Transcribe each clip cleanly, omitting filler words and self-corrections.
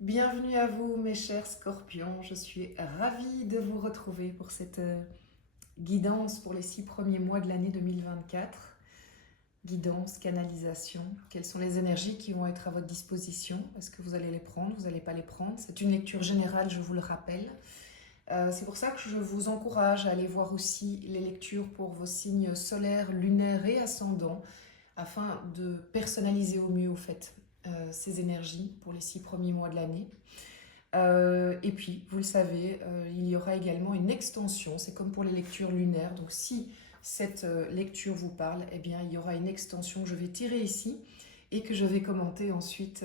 Bienvenue à vous mes chers scorpions, je suis ravie de vous retrouver pour cette guidance pour les 6 premiers mois de l'année 2024. Guidance, canalisation, quelles sont les énergies qui vont être à votre disposition? Est-ce que vous allez les prendre, vous n'allez pas les prendre? C'est une lecture générale, je vous le rappelle. C'est pour ça que je vous encourage à aller voir aussi les lectures pour vos signes solaires, lunaires et ascendants afin de personnaliser au mieux au fait ces énergies pour les 6 premiers mois de l'année. Et puis, vous le savez, il y aura également une extension, c'est comme pour les lectures lunaires, donc si cette lecture vous parle, eh bien il y aura une extension que je vais tirer ici et que je vais commenter ensuite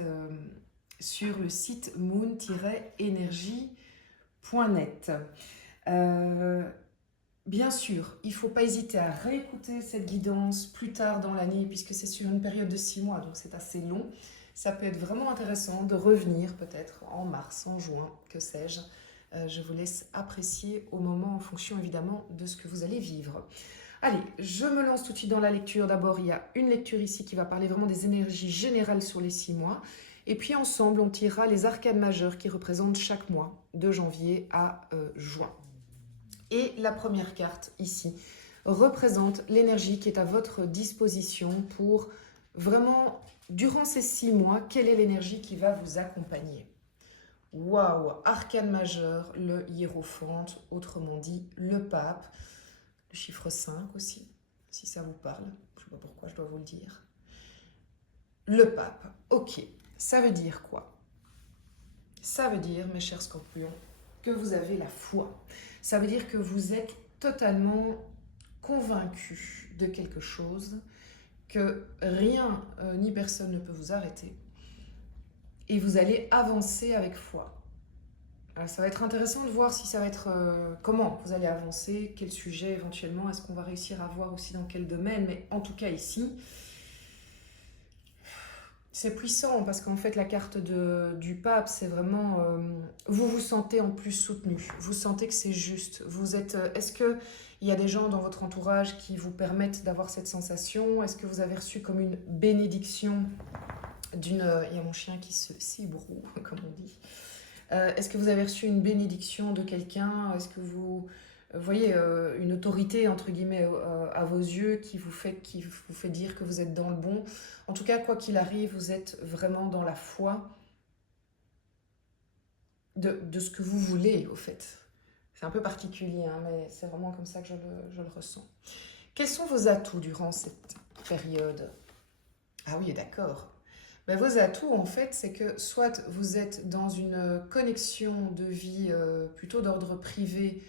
sur le site moon-energy.net. Bien sûr, il ne faut pas hésiter à réécouter cette guidance plus tard dans l'année puisque c'est sur une période de 6 mois, donc c'est assez long. Ça peut être vraiment intéressant de revenir peut-être en mars, en juin, que sais-je. Je vous laisse apprécier au moment en fonction évidemment de ce que vous allez vivre. Allez, je me lance tout de suite dans la lecture. D'abord, il y a une lecture ici qui va parler vraiment des énergies générales sur les 6 mois. Et puis ensemble, on tirera les arcanes majeures qui représentent chaque mois, de janvier à juin. Et la première carte ici représente l'énergie qui est à votre disposition pour vraiment, durant ces 6 mois, quelle est l'énergie qui va vous accompagner? Waouh, arcane majeur, le hiérophante, autrement dit le pape, le chiffre 5 aussi, si ça vous parle, je ne sais pas pourquoi je dois vous le dire. Le pape, ok, ça veut dire quoi? Ça veut dire, mes chers scorpions, que vous avez la foi. Ça veut dire que vous êtes totalement convaincu de quelque chose, que rien ni personne ne peut vous arrêter. Et vous allez avancer avec foi. Alors, ça va être intéressant de voir si ça va être comment vous allez avancer, quel sujet éventuellement, est-ce qu'on va réussir à voir aussi dans quel domaine, mais en tout cas ici, c'est puissant parce qu'en fait la carte du pape, c'est vraiment vous vous sentez en plus soutenu, vous sentez que c'est juste. Vous êtes, est-ce que il y a des gens dans votre entourage qui vous permettent d'avoir cette sensation? Est-ce que vous avez reçu comme une bénédiction d'une, il y a mon chien qui se s'ébroue comme on dit. Est-ce que vous avez reçu une bénédiction de quelqu'un? Est-ce que vous voyez une autorité entre guillemets à vos yeux qui vous fait dire que vous êtes dans le bon? En tout cas, quoi qu'il arrive, vous êtes vraiment dans la foi de ce que vous voulez, au fait. C'est un peu particulier, hein, mais c'est vraiment comme ça que je le ressens. Quels sont vos atouts durant cette période? Ah oui, d'accord. Ben, vos atouts, en fait, c'est que soit vous êtes dans une connexion de vie plutôt d'ordre privé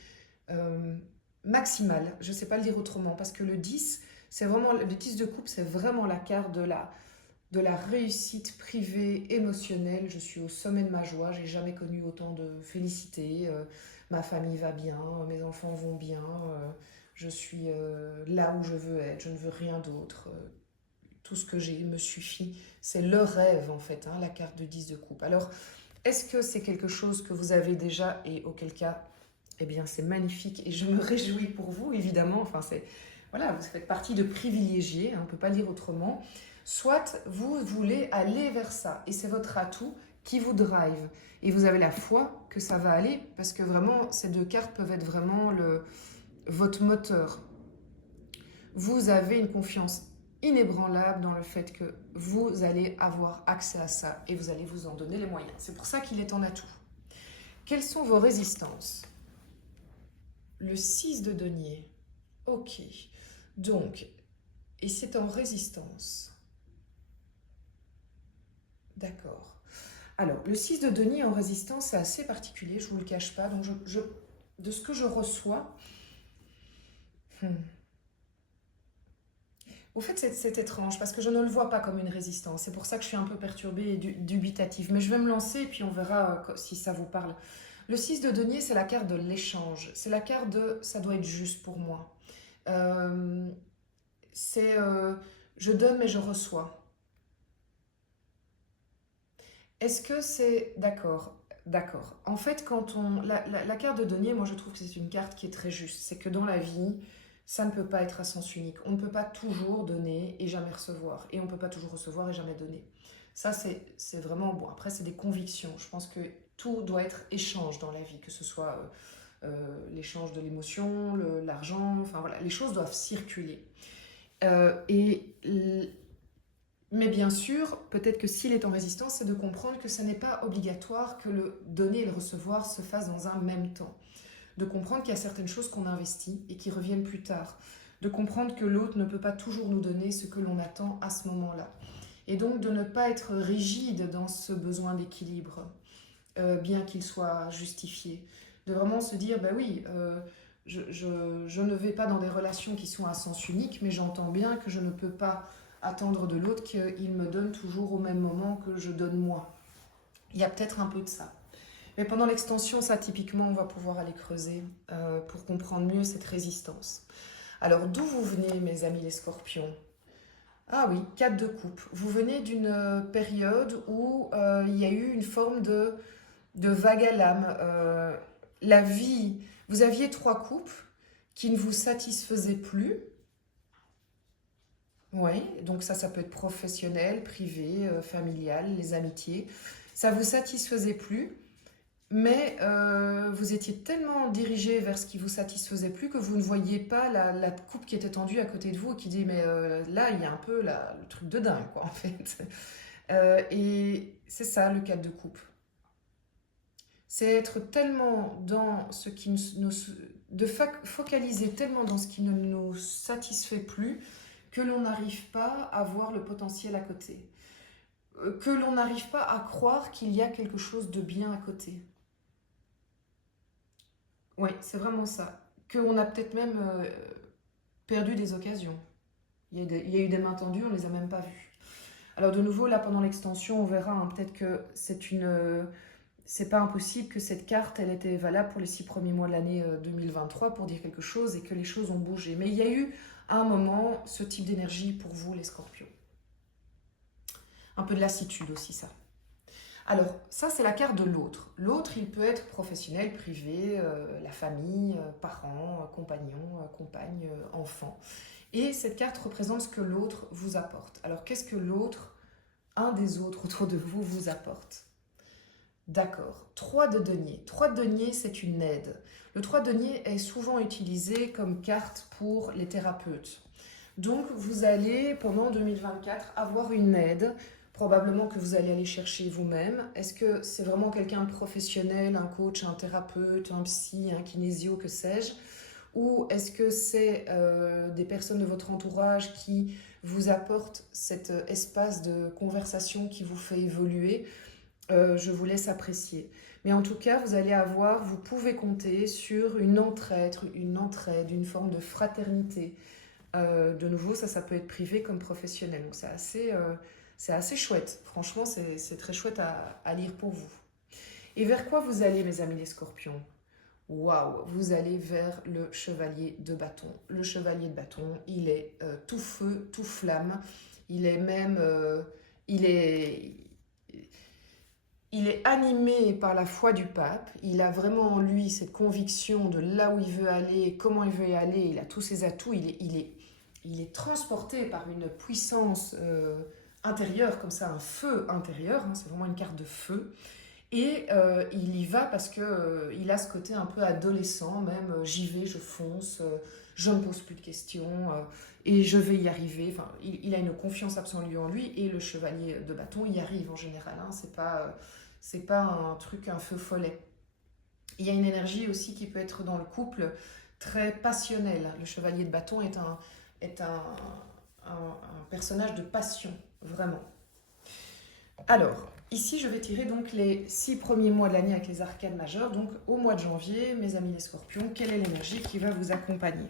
euh, maximale, je ne sais pas le dire autrement, parce que le 10, c'est vraiment, le 10 de coupe, c'est vraiment la carte de la réussite privée émotionnelle. Je suis au sommet de ma joie, j'ai jamais connu autant de félicité, ma famille va bien, mes enfants vont bien, je suis là où je veux être, je ne veux rien d'autre. Tout ce que j'ai me suffit. C'est le rêve en fait, hein, la carte de 10 de coupe. Alors, est-ce que c'est quelque chose que vous avez déjà et auquel cas, eh bien c'est magnifique et je me réjouis pour vous évidemment. Enfin, c'est voilà, vous faites partie de privilégiés, hein, on ne peut pas lire autrement. Soit vous voulez aller vers ça et c'est votre atout qui vous drive et vous avez la foi que ça va aller parce que vraiment ces deux cartes peuvent être vraiment votre moteur. Vous avez une confiance inébranlable dans le fait que vous allez avoir accès à ça et vous allez vous en donner les moyens. C'est pour ça qu'il est en atout. Quelles sont vos résistances? Le 6 de denier. Ok. Donc, et c'est en résistance. D'accord. Alors, le 6 de denier en résistance, c'est assez particulier, je ne vous le cache pas. Donc, de ce que je reçois, au fait, c'est étrange parce que je ne le vois pas comme une résistance. C'est pour ça que je suis un peu perturbée et dubitative. Mais je vais me lancer et puis on verra si ça vous parle. Le 6 de denier, c'est la carte de l'échange. C'est la carte de ça doit être juste pour moi. Euh, c'est je donne mais je reçois. Est-ce que c'est d'accord? D'accord. En fait, quand on la carte de denier, moi je trouve que c'est une carte qui est très juste. C'est que dans la vie, ça ne peut pas être à sens unique. On ne peut pas toujours donner et jamais recevoir. Et on ne peut pas toujours recevoir et jamais donner. Ça, c'est vraiment bon. Après, c'est des convictions. Je pense que tout doit être échange dans la vie, que ce soit l'échange de l'émotion, l'argent, enfin voilà, les choses doivent circuler. Euh, et mais bien sûr, peut-être que s'il est en résistance, c'est de comprendre que ce n'est pas obligatoire que le donner et le recevoir se fassent dans un même temps. De comprendre qu'il y a certaines choses qu'on investit et qui reviennent plus tard. De comprendre que l'autre ne peut pas toujours nous donner ce que l'on attend à ce moment-là. Et donc de ne pas être rigide dans ce besoin d'équilibre, bien qu'il soit justifié. De vraiment se dire, ben oui, je ne vais pas dans des relations qui sont à sens unique, mais j'entends bien que je ne peux pas attendre de l'autre qu'il me donne toujours au même moment que je donne moi. Il y a peut-être un peu de ça. Mais pendant l'extension, ça typiquement, on va pouvoir aller creuser pour comprendre mieux cette résistance. Alors d'où vous venez, mes amis les scorpions? Ah oui, 4 de coupe. Vous venez d'une période où il y a eu une forme de vague à l'âme. La vie, vous aviez 3 coupes qui ne vous satisfaisaient plus. Oui, donc ça peut être professionnel, privé, familial, les amitiés. Ça vous satisfaisait plus, mais vous étiez tellement dirigé vers ce qui vous satisfaisait plus que vous ne voyiez pas la coupe qui était tendue à côté de vous et qui dit, mais là, il y a un peu le truc de dingue, quoi, en fait. Et c'est ça, le 4 de coupe. C'est être tellement dans ce qui nous... focaliser tellement dans ce qui ne nous satisfait plus que l'on n'arrive pas à voir le potentiel à côté. Que l'on n'arrive pas à croire qu'il y a quelque chose de bien à côté. Oui, c'est vraiment ça. Qu'on a peut-être même perdu des occasions. Il y a eu des mains tendues, on ne les a même pas vues. Alors de nouveau, là, pendant l'extension, on verra peut-être que c'est pas impossible que cette carte, elle était valable pour les 6 premiers mois de l'année 2023 pour dire quelque chose et que les choses ont bougé. Mais il y a eu à un moment ce type d'énergie pour vous, les scorpions. Un peu de lassitude aussi, ça. Alors, ça, c'est la carte de l'autre. L'autre, il peut être professionnel, privé, la famille, parents, compagnons, compagnes, enfants. Et cette carte représente ce que l'autre vous apporte. Alors, qu'est-ce que l'autre, un des autres autour de vous, vous apporte? D'accord. 3 de denier. 3 de denier, c'est une aide. Le 3 de denier est souvent utilisé comme carte pour les thérapeutes. Donc, vous allez, pendant 2024, avoir une aide, probablement que vous allez aller chercher vous-même. Est-ce que c'est vraiment quelqu'un de professionnel, un coach, un thérapeute, un psy, un kinésio, que sais-je? Ou est-ce que c'est des personnes de votre entourage qui vous apportent cet espace de conversation qui vous fait évoluer? Je vous laisse apprécier. Mais en tout cas, vous pouvez compter sur une entraide, une forme de fraternité. De nouveau, ça peut être privé comme professionnel. Donc c'est assez chouette. Franchement, c'est très chouette à lire pour vous. Et vers quoi vous allez, mes amis les scorpions? Waouh, vous allez vers le chevalier de bâton. Le chevalier de bâton, il est tout feu, tout flamme. Il est même... il est animé par la foi du pape, il a vraiment en lui cette conviction de là où il veut aller, comment il veut y aller, il a tous ses atouts, il est transporté par une puissance intérieure, comme ça, un feu intérieur, c'est vraiment une carte de feu, et il y va parce qu'il a ce côté un peu adolescent, même j'y vais, je fonce, je ne me pose plus de questions, et je vais y arriver. Enfin, il a une confiance absolue en lui, et le chevalier de bâton y arrive en général, c'est pas un truc, un feu follet. Il y a une énergie aussi qui peut être dans le couple très passionnelle. Le chevalier de bâton est un personnage de passion, vraiment. Alors, ici, je vais tirer donc les 6 premiers mois de l'année avec les arcades majeures. Donc, au mois de janvier, mes amis les scorpions, quelle est l'énergie qui va vous accompagner?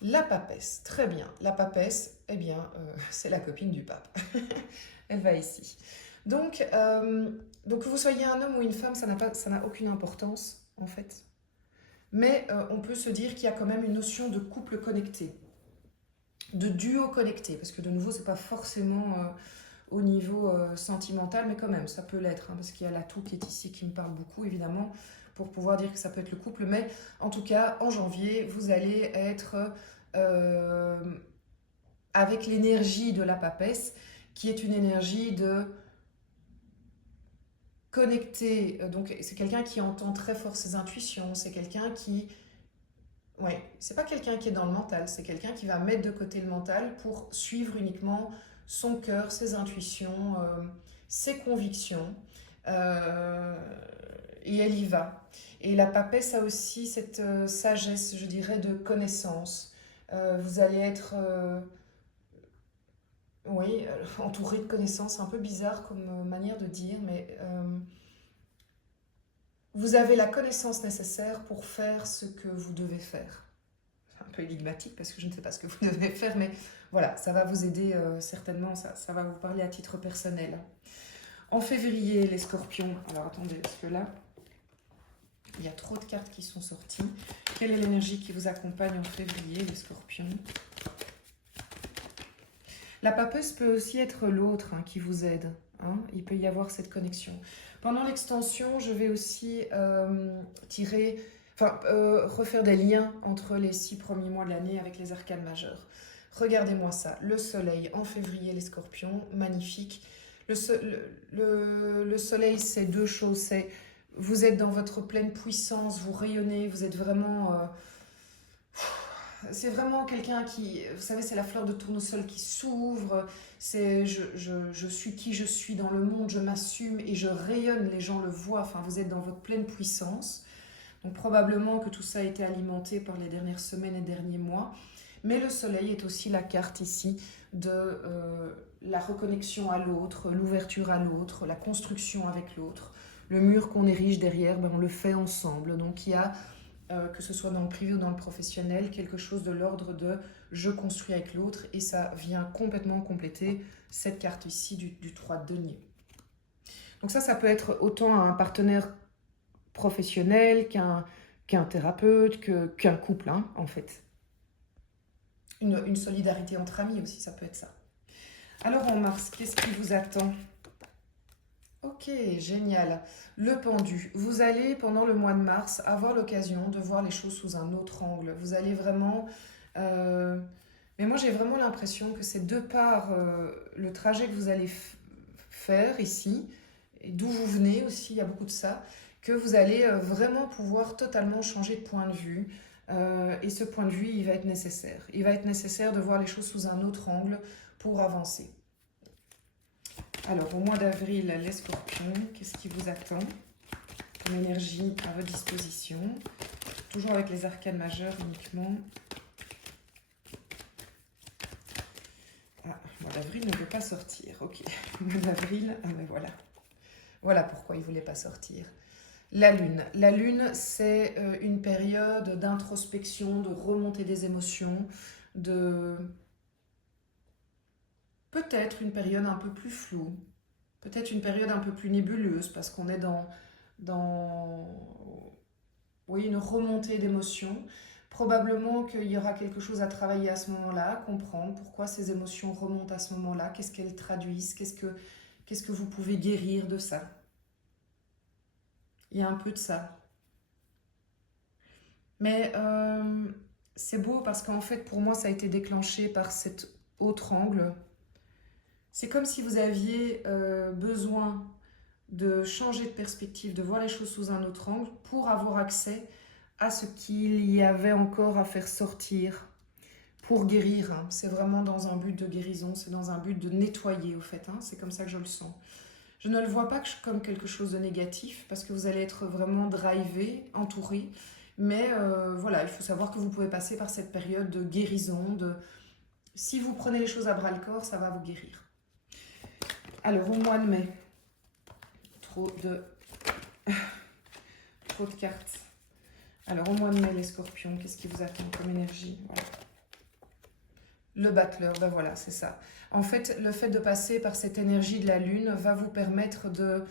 La papesse, très bien. La papesse, eh bien, c'est la copine du pape. Elle va ici. Donc, que vous soyez un homme ou une femme, ça n'a aucune importance, en fait. Mais on peut se dire qu'il y a quand même une notion de couple connecté, de duo connecté, parce que de nouveau, c'est pas forcément au niveau sentimental, mais quand même, ça peut l'être, parce qu'il y a l'atout qui est ici, qui me parle beaucoup, évidemment, pour pouvoir dire que ça peut être le couple. Mais en tout cas, en janvier, vous allez être avec l'énergie de la papesse, qui est une énergie de connecter. Donc, c'est quelqu'un qui entend très fort ses intuitions, c'est quelqu'un qui... Oui, c'est pas quelqu'un qui est dans le mental, c'est quelqu'un qui va mettre de côté le mental pour suivre uniquement son cœur, ses intuitions, ses convictions. Euh, et elle y va. Et la papesse a aussi cette sagesse, je dirais, de connaissance. Vous allez être, oui, entouré de connaissances, un peu bizarre comme manière de dire, mais vous avez la connaissance nécessaire pour faire ce que vous devez faire. C'est un peu énigmatique parce que je ne sais pas ce que vous devez faire, mais voilà, ça va vous aider certainement, ça va vous parler à titre personnel. En février, les scorpions, alors attendez, parce que là, il y a trop de cartes qui sont sorties. Quelle est l'énergie qui vous accompagne en février, les scorpions? La papeuse peut aussi être l'autre qui vous aide. Hein, il peut y avoir cette connexion. Pendant l'extension, je vais aussi refaire des liens entre les 6 premiers mois de l'année avec les arcanes majeures. Regardez-moi ça. Le soleil en février, les scorpions, magnifique. Le soleil, c'est deux choses. C'est vous êtes dans votre pleine puissance, vous rayonnez, vous êtes vraiment... c'est vraiment quelqu'un qui, vous savez, c'est la fleur de tournesol qui s'ouvre, c'est je suis qui je suis dans le monde, je m'assume et je rayonne, les gens le voient, enfin vous êtes dans votre pleine puissance. Donc probablement que tout ça a été alimenté par les dernières semaines et derniers mois. Mais le soleil est aussi la carte ici de la reconnexion à l'autre, l'ouverture à l'autre, la construction avec l'autre. Le mur qu'on érige derrière, ben on le fait ensemble. Donc il y a que ce soit dans le privé ou dans le professionnel, quelque chose de l'ordre de je construis avec l'autre et ça vient complètement compléter cette carte ici du 3 de denier. Donc ça peut être autant un partenaire professionnel qu'un thérapeute, qu'un couple, hein, en fait. Une solidarité entre amis aussi, ça peut être ça. Alors en mars, qu'est-ce qui vous attend ? Ok, génial. Le pendu. Vous allez, pendant le mois de mars, avoir l'occasion de voir les choses sous un autre angle. Vous allez vraiment... Mais moi, j'ai vraiment l'impression que c'est de par le trajet que vous allez faire ici, et d'où vous venez aussi, il y a beaucoup de ça, que vous allez vraiment pouvoir totalement changer de point de vue. Et ce point de vue, il va être nécessaire. Il va être nécessaire de voir les choses sous un autre angle pour avancer. Alors, au mois d'avril, les scorpions, qu'est-ce qui vous attend? Comme énergie à votre disposition. Toujours avec les arcanes majeures uniquement. Ah, le mois d'avril ne veut pas sortir. Ok, le mois d'avril, ah ben voilà. Voilà pourquoi il ne voulait pas sortir. La lune. La lune, c'est une période d'introspection, de remontée des émotions, de... peut-être une période un peu plus floue, peut-être une période un peu plus nébuleuse, parce qu'on est dans oui, une remontée d'émotions. Probablement qu'il y aura quelque chose à travailler à ce moment-là, comprendre pourquoi ces émotions remontent à ce moment-là, qu'est-ce qu'elles traduisent, qu'est-ce que vous pouvez guérir de ça. Il y a un peu de ça. Mais c'est beau parce qu'en fait, pour moi, ça a été déclenché par cet autre angle. C'est comme si vous aviez besoin de changer de perspective, de voir les choses sous un autre angle pour avoir accès à ce qu'il y avait encore à faire sortir pour guérir. Hein. C'est vraiment dans un but de guérison, c'est dans un but de nettoyer au fait. Hein. C'est comme ça que je le sens. Je ne le vois pas comme quelque chose de négatif parce que vous allez être vraiment drivé, entouré. Mais voilà, il faut savoir que vous pouvez passer par cette période de guérison. Si vous prenez les choses à bras-le-corps, ça va vous guérir. Alors, au mois de mai, trop de cartes. Alors, au mois de mai, les scorpions, qu'est-ce qui vous attend comme énergie? Voilà. Le battleur, ben voilà, c'est ça. En fait, le fait de passer par cette énergie de la lune va vous permettre de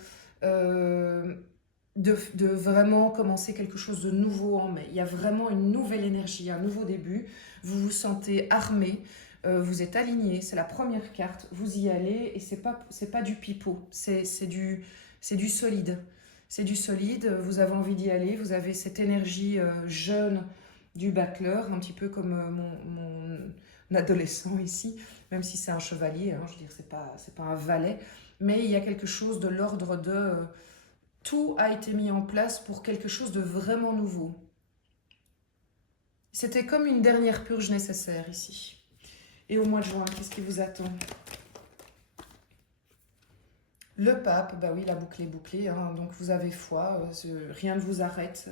vraiment commencer quelque chose de nouveau en mai. Il y a vraiment une nouvelle énergie, un nouveau début. Vous vous sentez armé, vous êtes aligné, c'est la première carte. Vous y allez et c'est pas du pipeau, c'est du solide. C'est du solide, vous avez envie d'y aller, vous avez cette énergie jeune du battleur, un petit peu comme adolescent ici, même si c'est un chevalier, hein, je veux dire, c'est pas un valet, mais il y a quelque chose de l'ordre de... tout a été mis en place pour quelque chose de vraiment nouveau. C'était comme une dernière purge nécessaire ici. Et au mois de juin, qu'est-ce qui vous attend? Le pape, bah oui, la boucle est bouclée, hein, donc vous avez foi, rien ne vous arrête,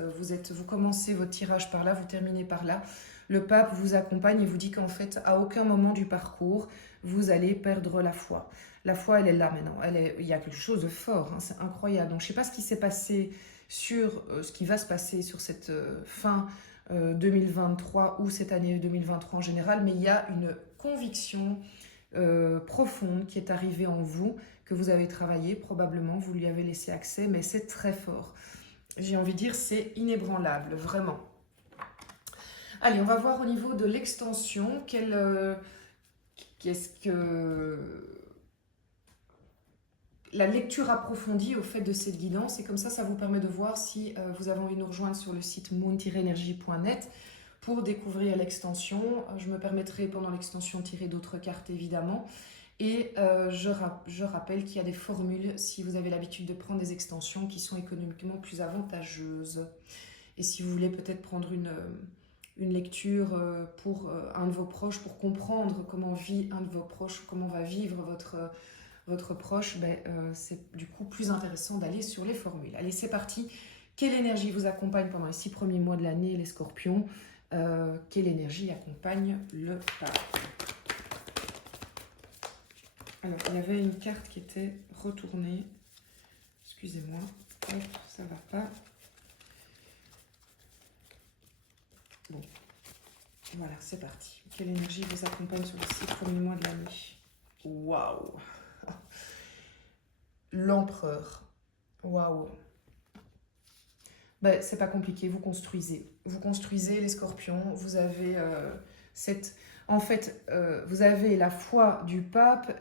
vous commencez votre tirage par là, vous terminez par là. Le pape vous accompagne et vous dit qu'en fait, à aucun moment du parcours, vous allez perdre la foi. La foi, elle est là maintenant, il y a quelque chose de fort, hein, c'est incroyable. Donc je ne sais pas ce qui s'est passé ce qui va se passer sur cette fin 2023 ou cette année 2023 en général, mais il y a une conviction profonde qui est arrivée en vous, que vous avez travaillé, probablement, vous lui avez laissé accès, mais c'est très fort. J'ai envie de dire, c'est inébranlable, vraiment. Allez, on va voir au niveau de l'extension, qu'est-ce que... La lecture approfondie au fait de cette guidance, et comme ça vous permet de voir si vous avez envie de nous rejoindre sur le site moon-energie.net pour découvrir l'extension. Je me permettrai pendant l'extension de tirer d'autres cartes, évidemment. Et je rappelle qu'il y a des formules si vous avez l'habitude de prendre des extensions qui sont économiquement plus avantageuses. Et si vous voulez peut-être prendre une lecture pour un de vos proches, pour comprendre comment vit un de vos proches, comment va vivre votre proche, c'est du coup plus intéressant d'aller sur les formules. Allez, c'est parti. Quelle énergie vous accompagne pendant les 6 premiers mois de l'année, les scorpions? Quelle énergie accompagne le pape? Alors, il y avait une carte qui était retournée. Excusez-moi. Hop, ça va pas. Bon. Voilà, c'est parti. Quelle énergie vous accompagne sur les 6 premiers mois de l'année? Waouh! L'empereur. Waouh! Ben, c'est pas compliqué, vous construisez. Vous construisez les scorpions. Vous avez cette... En fait, vous avez la foi du pape,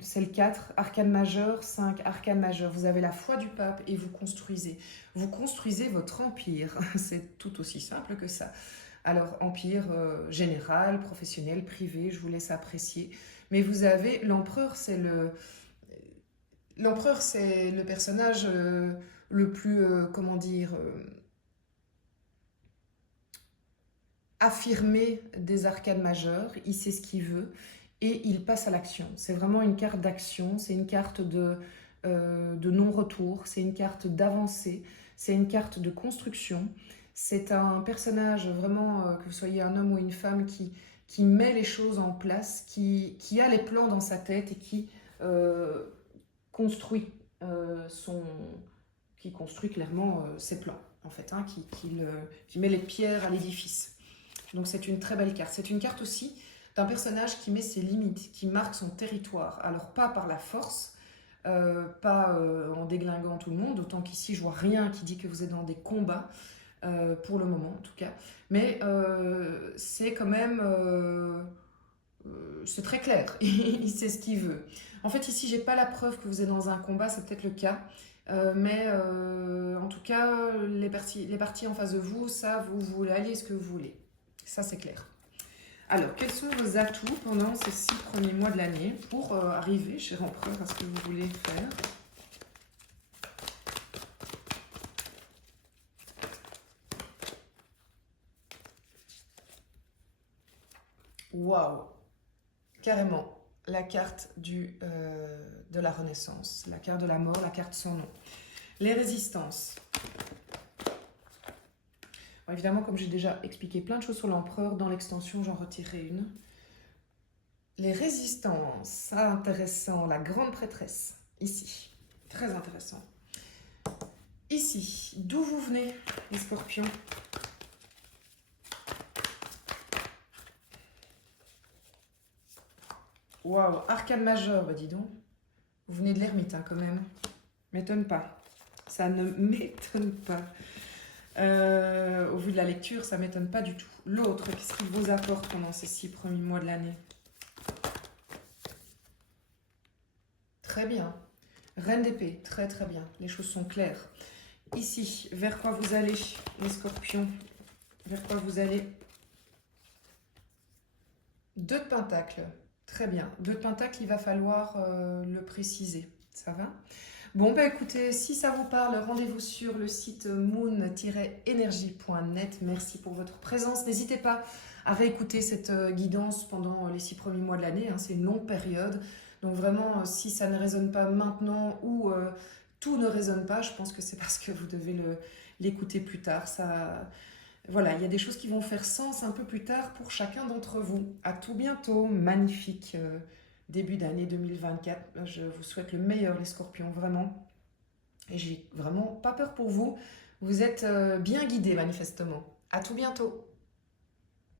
c'est le 4, arcane majeur, 5, arcane majeur. Vous avez la foi du pape et vous construisez. Vous construisez votre empire. C'est tout aussi simple que ça. Alors, empire général, professionnel, privé, je vous laisse apprécier. Mais vous avez l'empereur, c'est le... L'empereur, c'est le personnage le plus, comment dire... affirmé des arcanes majeures, il sait ce qu'il veut et il passe à l'action. C'est vraiment une carte d'action, c'est une carte de non-retour, c'est une carte d'avancée, c'est une carte de construction. C'est un personnage vraiment, que vous soyez un homme ou une femme, qui met les choses en place, qui a les plans dans sa tête et qui construit qui construit clairement ses plans, en fait, hein, qui met les pierres à l'édifice. Donc c'est une très belle carte. C'est une carte aussi d'un personnage qui met ses limites, qui marque son territoire. Alors pas par la force, pas en déglinguant tout le monde, d'autant qu'ici je vois rien qui dit que vous êtes dans des combats, pour le moment en tout cas. Mais c'est quand même... c'est très clair, il sait ce qu'il veut. En fait ici j'ai pas la preuve que vous êtes dans un combat, c'est peut-être le cas. Mais en tout cas, les parties en face de vous, ça, vous voulez aller ce que vous voulez. Ça, c'est clair. Alors, quels sont vos atouts pendant ces 6 premiers mois de l'année pour arriver, cher empereur, à ce que vous voulez faire? Waouh! Carrément, la carte de la Renaissance, la carte de la mort, la carte sans nom. Les résistances. Bon, évidemment, comme j'ai déjà expliqué plein de choses sur l'empereur, dans l'extension, j'en retirerai une. Les résistances, ça intéressant, la grande prêtresse, ici, très intéressant. Ici, d'où vous venez, les scorpions? Waouh, arcane majeur, bah dis donc. Vous venez de l'ermite, hein, quand même. M'étonne pas. Ça ne m'étonne pas. Au vu de la lecture, ça ne m'étonne pas du tout. L'autre, qu'est-ce qu'il vous apporte pendant ces 6 premiers mois de l'année? Très bien. Reine d'épée, très très bien. Les choses sont claires. Ici, vers quoi vous allez, les scorpions? Vers quoi vous allez? 2 de Pentacle. Très bien. 2 de Pentacle, il va falloir le préciser. Ça va? Bon, bah écoutez, si ça vous parle, rendez-vous sur le site moon-energie.net. Merci pour votre présence. N'hésitez pas à réécouter cette guidance pendant les 6 premiers mois de l'année. Hein, c'est une longue période. Donc vraiment, si ça ne résonne pas maintenant ou tout ne résonne pas, je pense que c'est parce que vous devez l'écouter plus tard. Ça, voilà, il y a des choses qui vont faire sens un peu plus tard pour chacun d'entre vous. À tout bientôt. Magnifique début d'année 2024. Je vous souhaite le meilleur, les scorpions, vraiment. Et j'ai vraiment pas peur pour vous. Vous êtes bien guidés, manifestement. À tout bientôt.